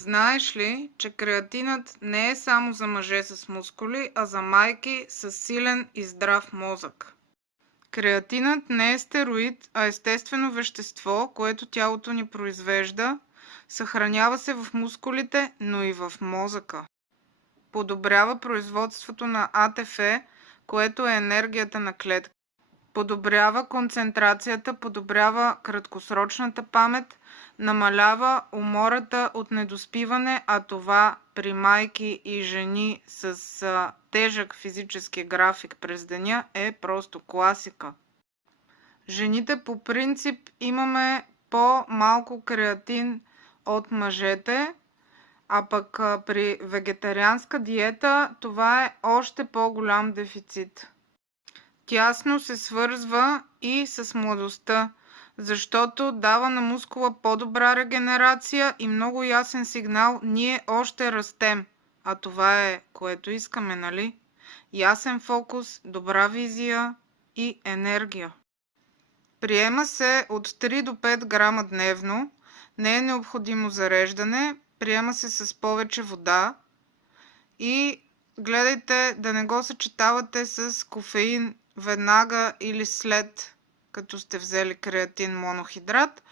Знаеш ли, че креатинът не е само за мъже с мускули, а за майки с силен и здрав мозък? Креатинът не е стероид, а естествено вещество, което тялото ни произвежда. Съхранява се в мускулите, но и в мозъка. Подобрява производството на АТФ, което е енергията на клетката. Подобрява концентрацията, подобрява краткосрочната памет, намалява умората от недоспиване, а това при майки и жени с тежък физически график през деня е просто класика. Жените по принцип имаме по-малко креатин от мъжете, а пък при вегетарианска диета това е още по-голям дефицит. Тясно се свързва и с младостта, защото дава на мускула по-добра регенерация и много ясен сигнал: ние още растем, а това е, което искаме, нали? Ясен фокус, добра визия и енергия. Приема се от 3 до 5 грама дневно, не е необходимо зареждане, приема се с повече вода и гледайте да не го съчетавате с кофеин веднага или след като сте взели креатин монохидрат,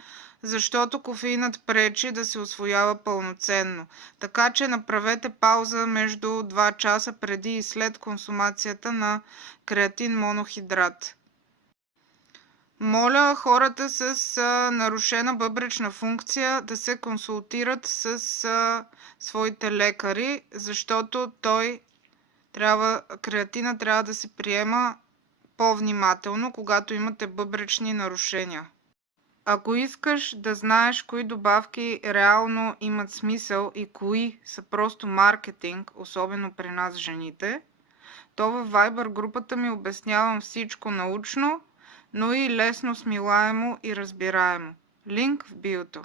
защото кофеинът пречи да се усвоява пълноценно. Така че направете пауза между 2 часа преди и след консумацията на креатин монохидрат. Моля хората с нарушена бъбречна функция да се консултират с своите лекари, защото креатина трябва да се приема по-внимателно, когато имате бъбречни нарушения. Ако искаш да знаеш кои добавки реално имат смисъл и кои са просто маркетинг, особено при нас жените, то във Viber групата ми обяснявам всичко научно, но и лесно смилаемо и разбираемо. Линк в биото.